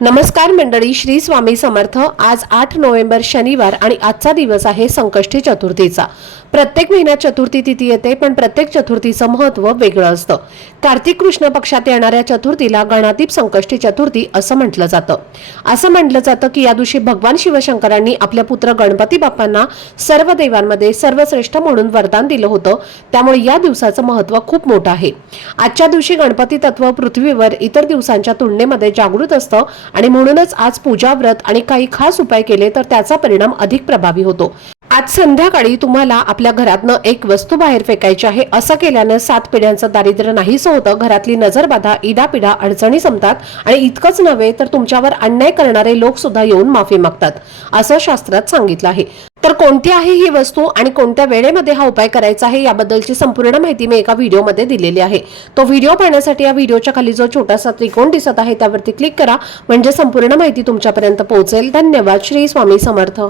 नमस्कार मंडळी श्री स्वामी समर्थ. आज आठ नोव्हेंबर शनिवार आणि आजचा दिवस आहे संकष्टी चतुर्थीचा. प्रत्येक महिन्यात चतुर्थी तिथी येते पण प्रत्येक चतुर्थीचं महत्त्व वेगळं असतं. कार्तिक कृष्ण पक्षात येणाऱ्या चतुर्थीला गणातीप संकष्टी चतुर्थी असं म्हटलं जातं. असं म्हटलं जातं की या दिवशी भगवान शिवशंकरांनी आपल्या पुत्र गणपती बाप्पांना सर्व देवांमध्ये सर्वश्रेष्ठ म्हणून वरदान दिलं होतं. त्यामुळे या दिवसाचं महत्त्व खूप मोठं आहे. आजच्या दिवशी गणपती तत्व पृथ्वीवर इतर दिवसांच्या तुलनेमध्ये जागृत असतं आणि म्हणूनच आज पूजा व्रत आणि काही खास उपाय केले तर त्याचा परिणाम अधिक प्रभावी होतो. आज संध्याकाळी तुम्हाला आपल्या घरातनं एक वस्तू बाहेर फेकायची आहे असं केल्यानं सात पिढ्यांचं दारिद्र्य नाहीसं होतं. घरातली नजरबाधा इडापिडा अडचणी संपतात आणि इतकंच नव्हे तर तुमच्यावर अन्याय करणारे लोक सुद्धा येऊन माफी मागतात असं शास्त्रात सांगितलं आहे. तर कोणती आहे ही वस्तू आणि कोणत्या वेळेमध्ये हा उपाय करायचा आहे याबद्दलची संपूर्ण माहिती मी एका व्हिडिओमध्ये दिलेली आहे. तो व्हिडिओ पाहण्यासाठी या व्हिडिओच्या खाली जो छोटासा त्रिकोण दिसत आहे त्यावरती क्लिक करा म्हणजे संपूर्ण माहिती तुमच्यापर्यंत पोहोचेल. धन्यवाद. श्री स्वामी समर्थ.